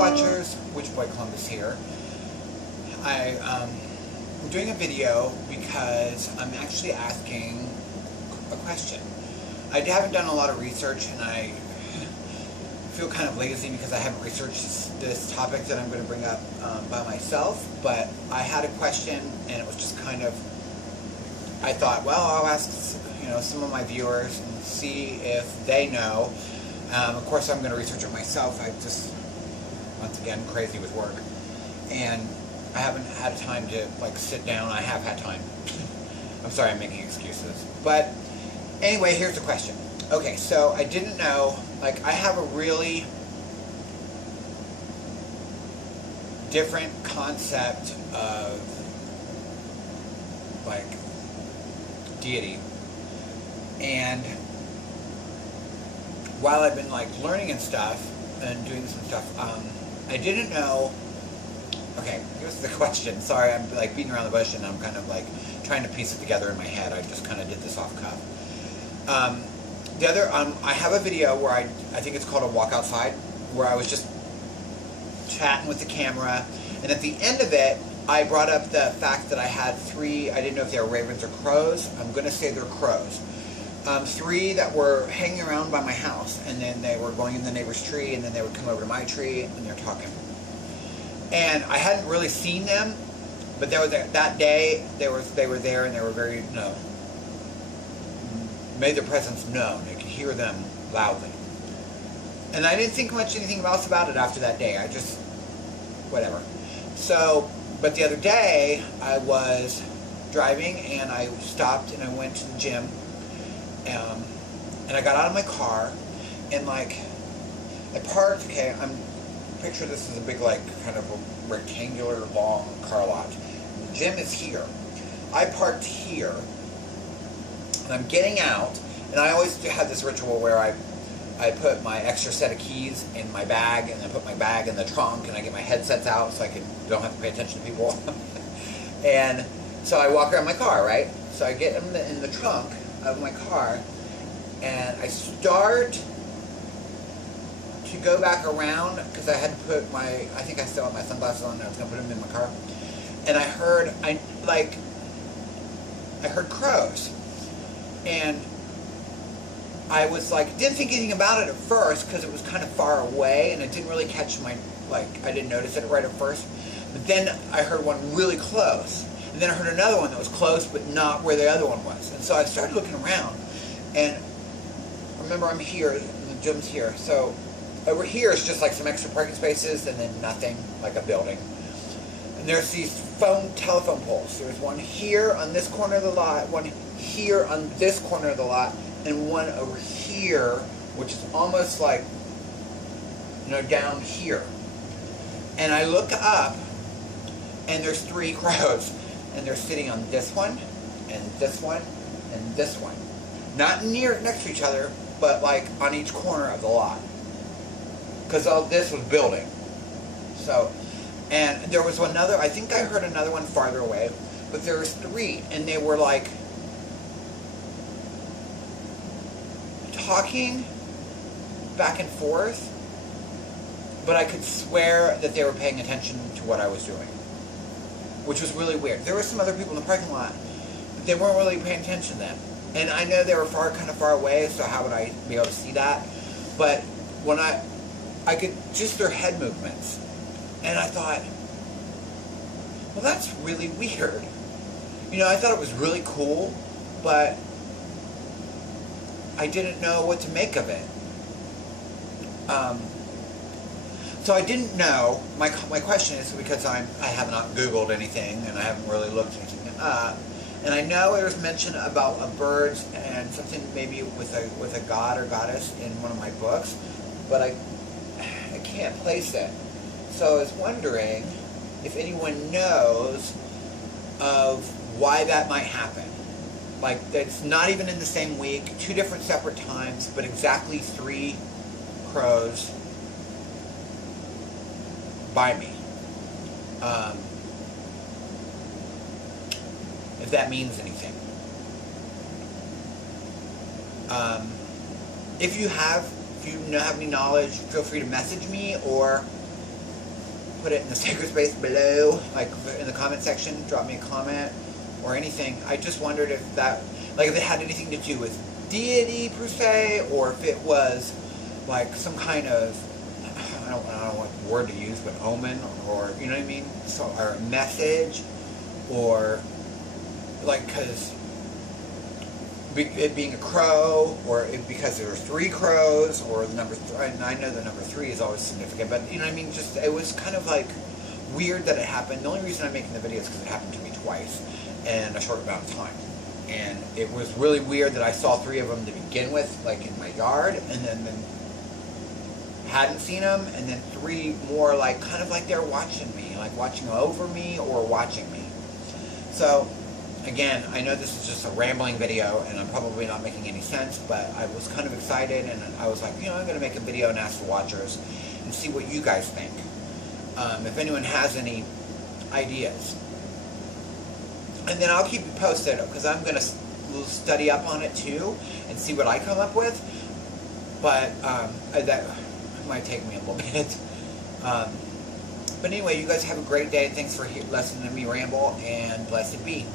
watchers, Witch Boy Columbus here. I'm doing a video because I'm actually asking a question. I haven't done a lot of research, and I feel kind of lazy because I haven't researched this topic that I'm going to bring up by myself, but I had a question, and it was just kind of, I thought, well, I'll ask some of my viewers and see if they know. Of course, I'm going to research it myself. I just, once again, crazy with work, and I haven't had time to sit down. I have had time. I'm sorry, I'm making excuses, but anyway, here's the question. Okay, so I didn't know, I have a really different concept of deity, and while I've been learning and stuff and doing some stuff, I didn't know. Okay, here's the question. Sorry, I'm beating around the bush, and I'm kind of trying to piece it together in my head. I just kind of did this off cuff. I have a video where I think it's called a walk outside, where I was just chatting with the camera, and at the end of it, I brought up the fact that I had three, I didn't know if they were ravens or crows. I'm going to say they're crows. Three that were hanging around by my house, and then they were going in the neighbor's tree, and then they would come over to my tree, and they're talking. And I hadn't really seen them, but that day they were there, and they were very, made their presence known. You could hear them loudly. And I didn't think anything else about it after that day. I just, whatever. So, but the other day, I was driving, and I stopped, and I went to the gym, and I got out of my car, and I parked. Okay, picture this as a big kind of a rectangular long car lot. The gym is here. I parked here, and I'm getting out, and I always have this ritual where I put my extra set of keys in my bag, and I put my bag in the trunk, and I get my headsets out so I don't have to pay attention to people. And so I walk around my car, right? So I get in the trunk of my car, and I start to go back around because I had to put I think I still had my sunglasses on, and I was going to put them in my car. And I heard crows. And I was didn't think anything about it at first because it was kind of far away, and it didn't really catch my, I didn't notice it right at first. But then I heard one really close. And then I heard another one that was close, but not where the other one was. And so I started looking around, and remember, I'm here, and the gym's here. So over here is just some extra parking spaces, and then nothing, a building. And there's these telephone poles. There's one here on this corner of the lot, one here on this corner of the lot, and one over here, which is almost down here. And I look up, and there's three crows, and they're sitting on this one, and this one, and this one. Not next to each other, but on each corner of the lot. Because all this was building. So, and there was another, I think I heard another one farther away, but there was three, and they were talking back and forth, but I could swear that they were paying attention to what I was doing, which was really weird. There were some other people in the parking lot, but they weren't really paying attention then. And I know they were kind of far away, so how would I be able to see that? But when I could just their head movements, and I thought, well, that's really weird. I thought it was really cool, but I didn't know what to make of it. So I didn't know. My question is because I have not Googled anything, and I haven't really looked anything up. And I know there was mention about birds and something maybe with a god or goddess in one of my books, but I can't place it. So I was wondering if anyone knows of why that might happen. It's not even in the same week, two different separate times, but exactly three crows by me. If that means anything. If you have any knowledge, feel free to message me, or put it in the sacred space below, like in the comment section. Drop me a comment or anything. I just wondered if that, like, if it had anything to do with deity per se, or if it was like some kind of, I don't know what word to use, but omen, or you know what I mean, so, or message, or like, because it being a crow, or because there were 3 crows, or the number 3. And I know the number 3 is always significant, but you know what I mean. Just, it was kind of like weird that it happened. The only reason I'm making the video is because it happened to me twice in a short amount of time. And it was really weird that I saw 3 of them to begin with, like in my yard, and then hadn't seen them, and then 3 more, like kind of like they're watching me, like watching over me or watching me. So again, I know this is just a rambling video, and I'm probably not making any sense, but I was kind of excited, and I was like, you know, I'm going to make a video and ask the watchers and see what you guys think. If anyone has any ideas. And then I'll keep you posted, because I'm going to study up on it too and see what I come up with. But that might take me a little bit. But anyway, you guys have a great day. Thanks for listening to me ramble, and blessed be.